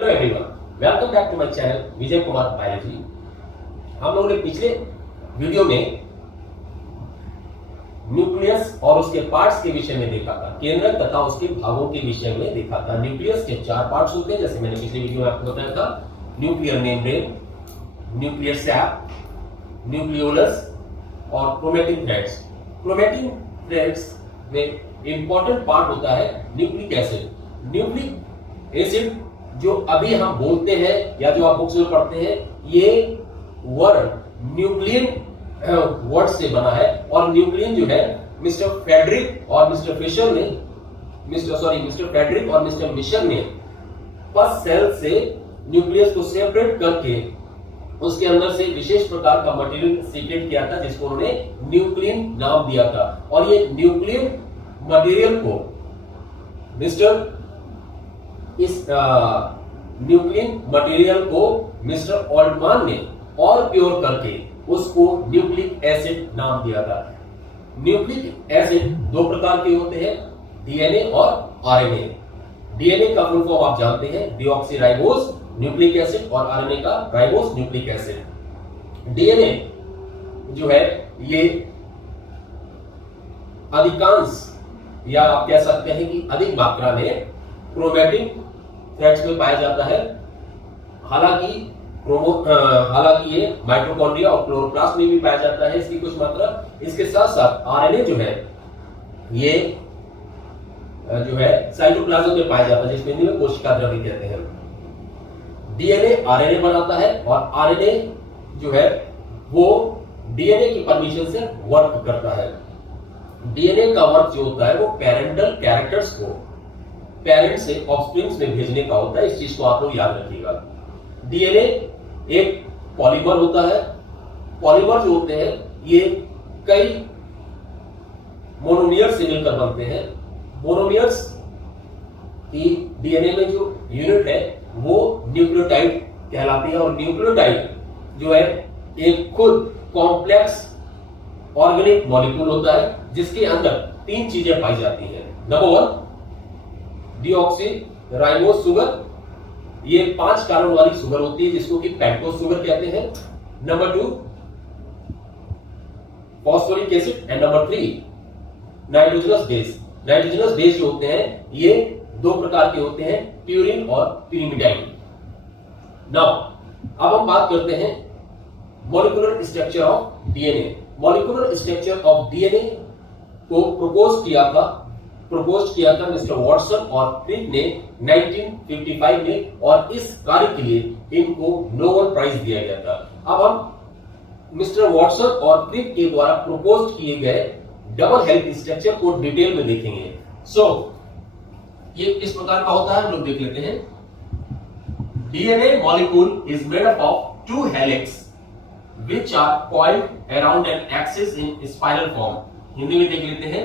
Hello everyone, welcome back to my channel Vijay Kumar biology. हम लोगों ने पिछले वीडियो में न्यूक्लियस और उसके पार्ट्स के विषय में देखा था, केंद्रक तथा उसके भागों के विषय में देखा था। न्यूक्लियस के 4 पार्ट्स होते हैं, जैसे मैंने पिछले वीडियो में आपको बताया था। Nuclear membrane, nuclear SAP, nucleolus और क्रोमैटिन थ्रेड्स। क्रोमैटिन थ्रेड्स में इंपॉर्टेंट पार्ट होता है न्यूक्लिक एसिड। न्यूक्लिक एसिड जो अभी हम बोलते हैं या जो आप बुक्स में पढ़ते हैं, ये वर्ड न्यूक्लियन वर्ड से बना है। और न्यूक्लियन जो है मिस्टर फ्रेडरिक और मिस्टर मिशर ने फर्स्ट सेल से न्यूक्लियस को सेपरेट करके उसके अंदर से विशेष प्रकार का मटेरियल सीक्रेट किया था, जिसको उन्होंने न्यूक्लियन नाम दिया था। और ये न्यूक्लियन मटेरियल को मिस्टर ऑल्टमान ने और प्योर करके उसको न्यूक्लिक एसिड नाम दिया था। न्यूक्लिक एसिड 2 प्रकार के होते हैं, डीएनए और आरएनए। डीएनए का फुल फॉर्म आप जानते हैं, डीऑक्सीराइबोस न्यूक्लिक एसिड, और आरएनए का राइबोस न्यूक्लिक एसिड। डीएनए जो है ये अधिकांश या आप कह सकते हैं कि अधिक मात्रा में क्रोमैटिन थ्रेड्स में पाया जाता है। हालांकि ये माइटोकॉन्ड्रिया और क्लोरोप्लास्ट में भी पाया जाता है इसकी कुछ मात्रा। इसके साथ साथ आरएनए जो है ये जो है साइटोप्लाज्म में पाया जाता है, जिसको हिंदी में कोशिका द्रव्य कहते हैं। डीएनए आरएनए बनाता है और आरएनए जो है वो डीएनए की परमिशन से वर्क करता है। डीएनए का वर्क जो होता है वो पेरेंटल कैरेक्टर्स को पेरेंट से ऑफस्प्रिंग्स में भेजने का होता है। इस चीज को आप लोग याद रखिएगा। डीएनए एक पॉलीमर होता है। पॉलीमर जो होते हैं ये कई मोनोमियर से मिलकर बनते हैं। मोनोमियर्स की डीएनए में जो यूनिट है वो न्यूक्लियोटाइड कहलाती है। और न्यूक्लियोटाइड जो है एक खुद कॉम्प्लेक्स ऑर्गेनिक मॉलिक्यूल होता है, जिसके अंदर 3 चीजें पाई जाती हैं। नंबर 1 डीऑक्सीराइबोस शुगर, ये 5 कार्बन वाली शुगर होती है, जिसको कि पेंटोज शुगर कहते हैं। Number 2 phosphoric acid, and number 3 nitrogenous base. Nitrogenous base जो होते हैं ये 2 प्रकार के होते हैं, प्यूरिन और pyrimidine। नाउ अब हम बात करते हैं molecular structure of DNA. Molecular structure of DNA को प्रपोज किया था मिस्टर वॉटसन और क्रिक ने 1955 में, और इस कार्य के लिए इनको नोबेल प्राइज दिया गया था। अब हम मिस्टर वॉटसन और क्रिक के द्वारा प्रपोज किए गए डबल हेलिक्स स्ट्रक्चर को डिटेल में देखेंगे। ये किस प्रकार का होता है हम लोग देख लेते हैं। DNA molecule is made up of 2 helix which are coiled around an axis in spiral form। Hindi में देख लेते हैं।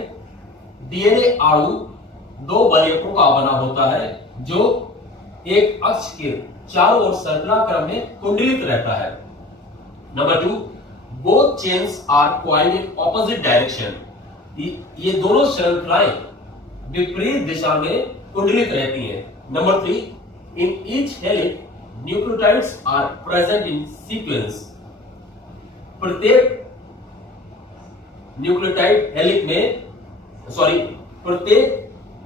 डीएनए अणु 2 वलयकों का बना होता है, जो एक अक्ष के चारों ओर सर्कुलर क्रम में कुंडलित रहता है। Number 2 both chains are coiled in opposite direction। ये दोनों श्रृंखलाएं विपरीत दिशा में कुंडलित रहती हैं। Number 3 in each helix nucleotides are present in sequence। प्रत्येक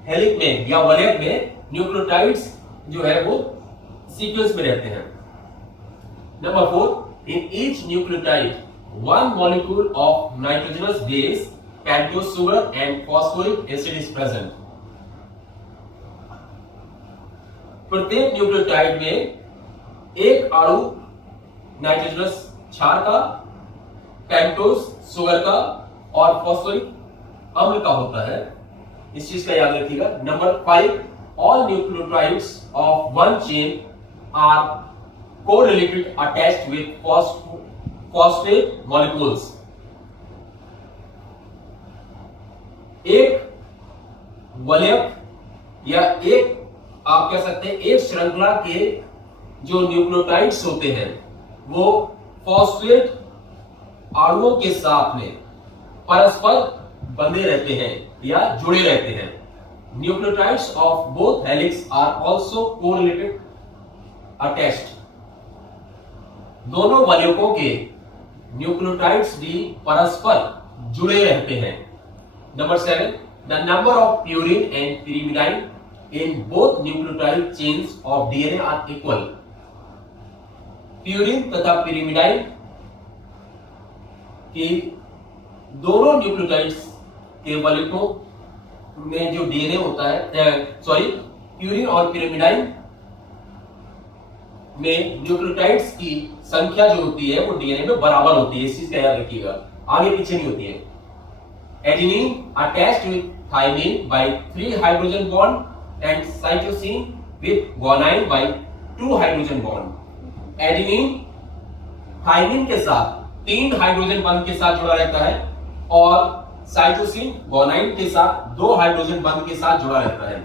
हेलिक में या वलयक में न्यूक्लियोटाइड्स जो है वो सीक्वेंस में रहते हैं। Number 4 in each nucleotide 1 molecule of nitrogenous base, pentose sugar and phosphoric acid is present. प्रत्येक न्यूक्लियोटाइड में एक अणु नाइट्रोजनस क्षार का, पेंटोज शुगर का और फॉस्फोरिक अम्ल का होता है। इस चीज का याद रखिएगा। Number 5 all nucleotides of 1 chain are correlated attached with phosphate molecules. एक वलयक या एक आप कह सकते हैं एक श्रृंखला के जो न्यूक्लियोटाइड्स होते हैं वो फॉस्फेट अणुओं के साथ में परस्पर बंधे रहते हैं या जुड़े रहते हैं। Nucleotides of both helix are also correlated attached, दोनों वलयकों के न्यूक्लियोटाइड्स भी परस्पर जुड़े रहते हैं। Number 7, the number of purine and pyrimidine in both nucleotide chains of DNA are equal. Purine तथा pyrimidine की दोनों न्यूक्लियोटाइड्स के वलयकों में जो डीएनए होता है, प्यूरिन और pyrimidine में न्यूक्लियोटाइड्स की संख्या जो होती है वो डीएनए में बराबर होती है। इस चीज का याद रखिएगा, आगे पीछे नहीं होती है। Adenine attached with thymine by 3 hydrogen bond and cytosine with guanine by 2 hydrogen bond. Adenine thymine के साथ 3 हाइड्रोजन बंध के साथ जुड़ा रहता है और साइटोसिन गुआनाइन के साथ 2 हाइड्रोजन बंध के साथ जुड़ा रहता है।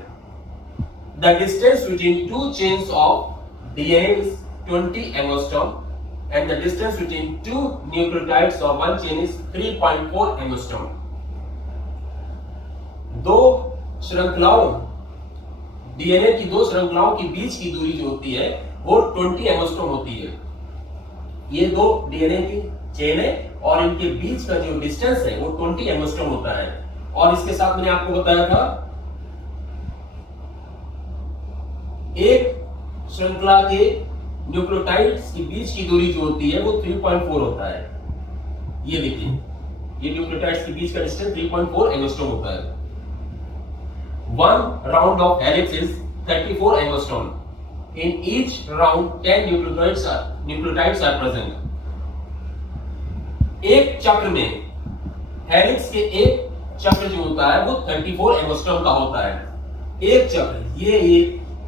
The distance between 2 chains of DNA is 20 angstrom and the distance between 2 nucleotides or one chain is 3.4 angstrom. दो श्रृंखलाओं डीएनए की दो श्रृंखलाओं के बीच की दूरी जो होती है वो 20 एंगस्ट्रॉम होती है। ये दो डीएनए की चेन है और इनके बीच का जो डिस्टेंस है वो 20 एंगस्ट्रॉम होता है। और इसके साथ मैंने आपको बताया था एक श्रृंखला के न्यूक्लियोटाइड्स के बीच की दूरी जो होती है वो 3.4 होता है। ये देखिए, ये न्यूक्लियोटाइड्स के बीच का डिस्टेंस 3.4 एंगस्ट्रॉम होता है। One round of helix is 34 angstrom. In each round 10 nucleotides are present. एक चक्र में हेलिक्स के एक चक्र जो होता है वो 34 एंगस्ट्रॉम का होता है। एक चक्र, ये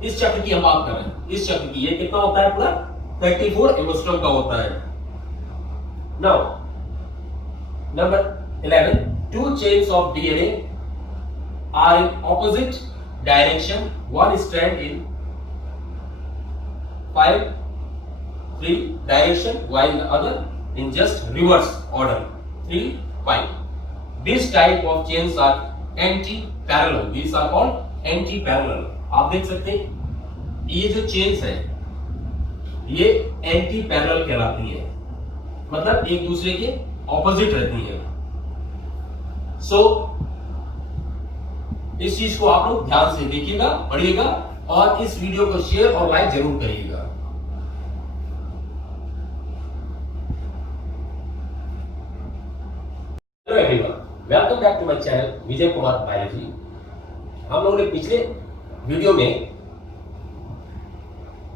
इस चक्र की हम बात कर रहे हैं, इस चक्र की ये कितना होता है पूरा 34 एंगस्ट्रॉम का होता है। Now number 11, 2 chains of DNA are in opposite direction, one strand in 5-3 direction while the other in just reverse order 3-5. This type of chains are anti-parallel. These are called anti-parallel. आप देख सकते हैं ये जो chains है ये anti parallel कहलाती है, मतलब एक दूसरे के ऑपोजिट रहती है। सो इस चीज को आप लोग ध्यान से देखिएगा, पढ़िएगा और इस वीडियो को शेयर और लाइक जरूर करिएगा। Hello everyone, welcome back to my channel Vijay Kumar biology. हम लोगों ने पिछले वीडियो में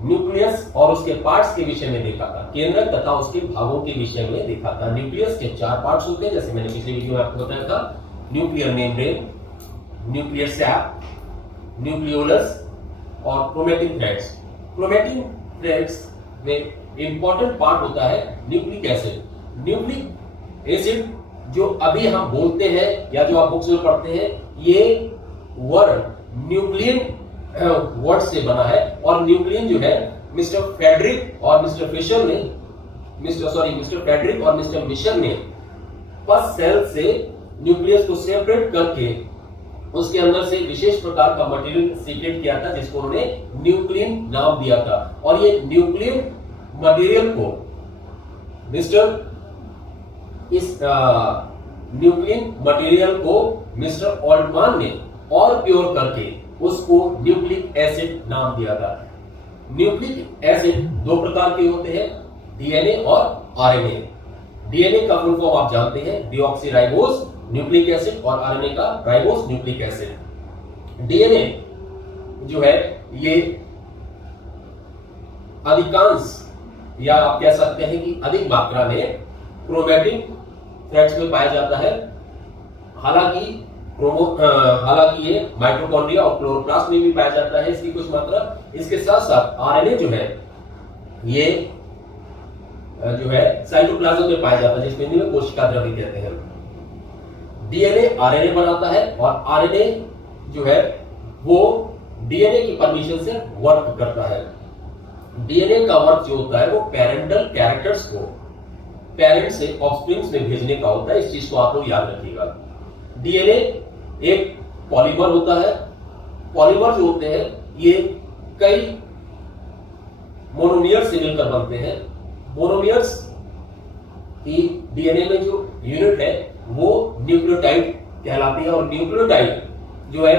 न्यूक्लियस और उसके पार्ट्स के विषय में देखा था, केंद्रक तथा उसके भागों के विषय में देखा था। न्यूक्लियस के 4 पार्ट्स होते हैं, जैसे मैंने पिछले वीडियो में आपको बताया था, nuclear membrane, nuclear SAP, nucleolus और क्रोमैटिन थ्रेड्स। क्रोमैटिन थ्रेड्स में इंपॉर्टेंट पार्ट होता है न्यूक्लिक एसिड। न्यूक्लिक एसिड जो अभी हम बोलते हैं या जो आप बुक्स में पढ़ते हैं, ये वर्ड न्यूक्लियन वर्ड से बना है और न्यूक्लियन जो है मिस्टर फ्रेडरिक और मिस्टर मिशर ने पस सेल से न्यूक्लियस को सेपरेट करके उसके अंदर से विशेष प्रकार का मटेरियल सीक्रेट किया था जिसको उन्होंने न्यूक्लियन नाम दिया था। और ये न्यूक्लियन मटेरियल को मिस्टर ऑल्टमान ने और प्योर करके उसको न्यूक्लिक एसिड नाम दिया था। न्यूक्लिक एसिड 2 प्रकार के होते हैं, डीएनए और आरएनए। डीएनए का फुल फॉर्म आप जानते हैं, डीऑक्सीराइबोस न्यूक्लिक एसिड, और आरएनए का राइबोस न्यूक्लिक एसिड। डीएनए जो है ये अधिकांश या आप कह सकते हैं कि अधिक मात्रा में क्रोमैटिन थ्रेड्स में पाया जाता है। हालांकि ये माइटोकॉन्ड्रिया और क्लोरोप्लास्ट में भी पाया जाता है इसकी कुछ मात्रा। इसके साथ साथ आरएनए जो है ये जो है साइटोप्लाज्म में पाया जाता है, जिसको हिंदी में कोशिका द्रव्य कहते हैं। डीएनए आरएनए बनाता है और आरएनए जो है वो डीएनए की परमिशन से वर्क करता है। डीएनए का वर्क जो होता है वो पेरेंटल कैरेक्टर्स को पेरेंट से ऑफस्प्रिंग्स में भेजने का होता है। इस चीज को आप लोग याद रखिएगा। डीएनए एक पॉलीमर होता है। पॉलीमर जो होते हैं ये कई मोनोमियर से मिलकर बनते हैं। मोनोमियर्स की डीएनए में जो यूनिट है वो न्यूक्लियोटाइड कहलाती है, और न्यूक्लियोटाइड जो है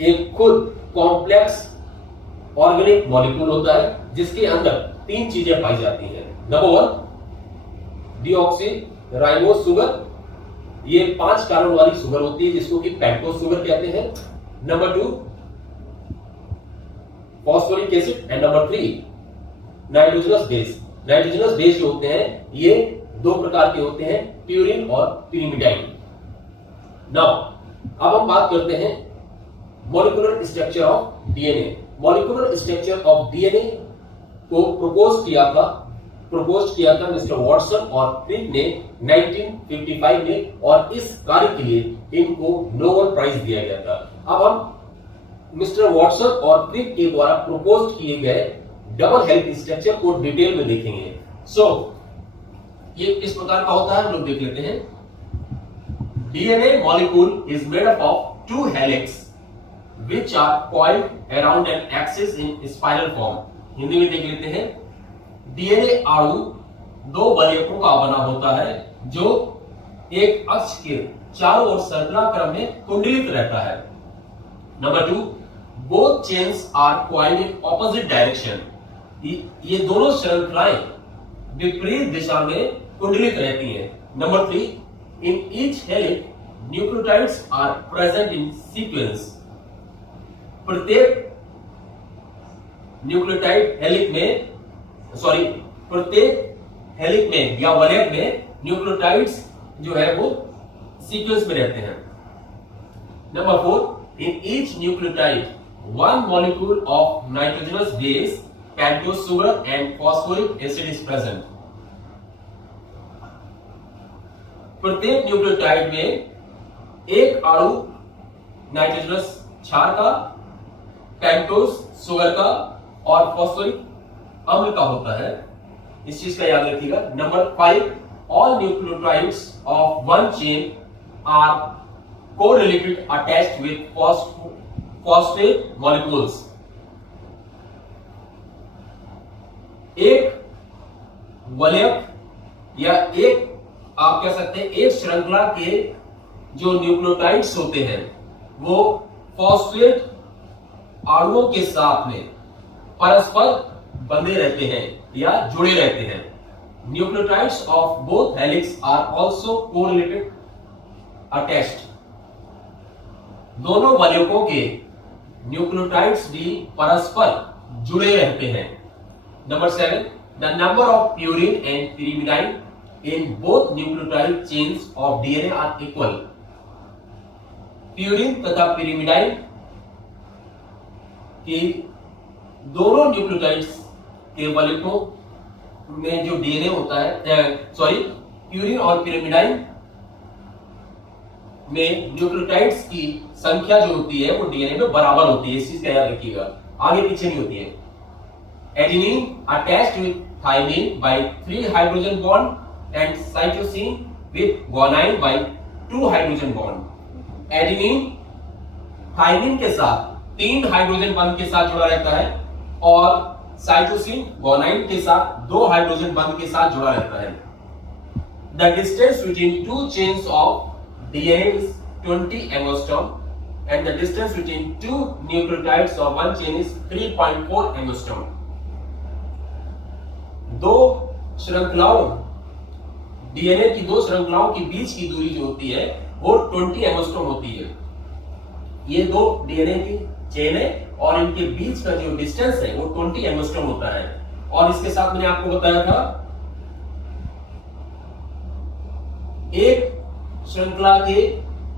एक खुद कॉम्प्लेक्स ऑर्गेनिक मॉलिक्यूल होता है जिसके अंदर 3 चीजें पाई जाती हैं। नंबर 1 डीऑक्सी राइबोस शुगर, ये 5 कार्बन वाली शुगर होती है जिसको कि पेंटोज शुगर कहते हैं। Number 2 phosphoric acid, and number 3 nitrogenous base. Nitrogenous base जो होते हैं ये 2 प्रकार के होते हैं, प्यूरिन और पिरिमिडाइन। नाउ अब हम बात करते हैं molecular structure of DNA. Molecular structure of DNA को प्रपोज किया था मिस्टर वॉटसन और क्रिक ने 1955 में, और इस कार्य के लिए इनको नोबेल प्राइज दिया गया था। अब हम मिस्टर वॉटसन और क्रिक के द्वारा प्रपोज किए गए डबल हेलिक्स स्ट्रक्चर को डिटेल में देखेंगे। ये किस प्रकार का होता है हम लोग देख लेते हैं। DNA molecule is made up of 2 helix which are coiled around an axis in spiral form। Hindi में देख लेते हैं। डीएनए अणु 2 वलयकों का बना होता है जो एक अक्ष के चारों ओर सर्पिलाकार में कुंडलित रहता है। Number 2 both chains are coiled in opposite direction। ये दोनों श्रृंखलाएं विपरीत दिशा में कुंडलित रहती हैं। Number 3 in each helix nucleotides are present in sequence। प्रत्येक हेलिक में या वलयक में न्यूक्लियोटाइड्स जो है वो सीक्वेंस में रहते हैं। Number 4 in each nucleotide 1 molecule of nitrogenous base, pentose sugar and phosphoric acid is present. प्रत्येक न्यूक्लियोटाइड में एक अणु नाइट्रोजनस क्षार का, पेंटोज शुगर का और फॉस्फोरिक अम्ल का होता है। इस चीज का याद रखिएगा। Number 5 all nucleotides of one chain are correlated attached with phosphate molecules. एक वलयक या एक आप कह सकते हैं एक श्रृंखला के जो न्यूक्लियोटाइड्स होते हैं वो फॉस्फेट अणुओं के साथ में परस्पर बंधे रहते हैं या जुड़े रहते हैं। Nucleotides of both helix are also correlated attached. दोनों वलयकों के न्यूक्लियोटाइड्स भी परस्पर जुड़े रहते हैं। Number 7 the number of purine and pyrimidine in both nucleotide chains of DNA are equal. Purine तथा पिरिमिडाइन कि दोनों न्यूक्लियोटाइड्स के वलयकों में जो डीएनए होता है, प्यूरिन और पिरिमिडाइन में न्यूक्लियोटाइड्स की संख्या जो होती है वो डीएनए में बराबर होती है। इस चीज का याद रखिएगा, आगे पीछे नहीं होती है। Adenine attached with thymine by 3 hydrogen bond and cytosine with guanine by 2 hydrogen bond. Adenine thymine के साथ 3 हाइड्रोजन बंध के साथ जुड़ा रहता है और साइटोसिन गुआनाइन के साथ 2 हाइड्रोजन बंध के साथ जुड़ा रहता है। The distance between 2 chains of DNA is 20 angstrom and the distance between 2 nucleotides of one chain is 3.4 angstrom। दो श्रृंखलाओं डीएनए की 2 श्रृंखलाओं के बीच की दूरी जो होती है वो 20 एंगस्ट्रॉम होती है। ये 2 डीएनए की चेन है और इनके बीच का जो डिस्टेंस है वो 20 एंगस्ट्रॉम होता है। और इसके साथ मैंने आपको बताया था एक श्रृंखला के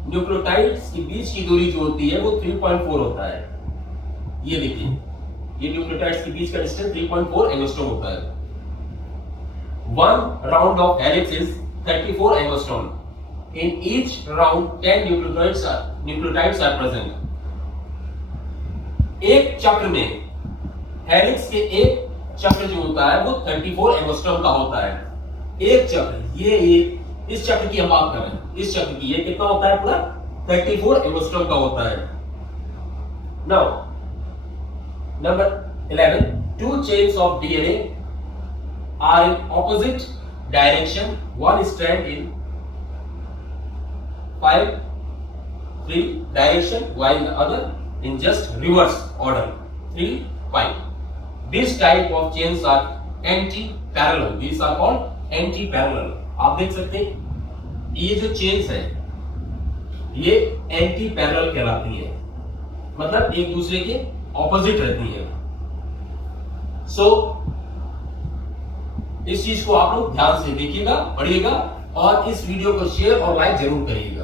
न्यूक्लियोटाइड्स के बीच की दूरी जो होती है वो 3.4 होता है। ये देखिए, ये न्यूक्लियोटाइड्स के बीच का डिस्टेंस 3.4 एंगस्ट्रॉम होता है। 1 round of helix is 34 angstrom. In each round 10 nucleotides are present. एक चक्र में हेलिक्स के एक चक्र जो होता है वो 34 एंगस्ट्रॉम का होता है। एक चक्र, ये इस चक्र की हम बात कर रहे हैं, इस चक्र की ये कितना होता है पूरा 34 एंगस्ट्रॉम का होता है। Now number 11 two chains of DNA are in opposite direction, one strand in 5-3 direction while the other in just reverse order 3-5. This type of chains are anti-parallel. These are called anti-parallel. आप देख सकते हैं ये जो chains है ये anti parallel कहलाती है, मतलब एक दूसरे के ऑपोजिट रहती है। सो इस चीज को आप लोग ध्यान से देखिएगा, पढ़िएगा और इस वीडियो को शेयर और लाइक जरूर करिएगा।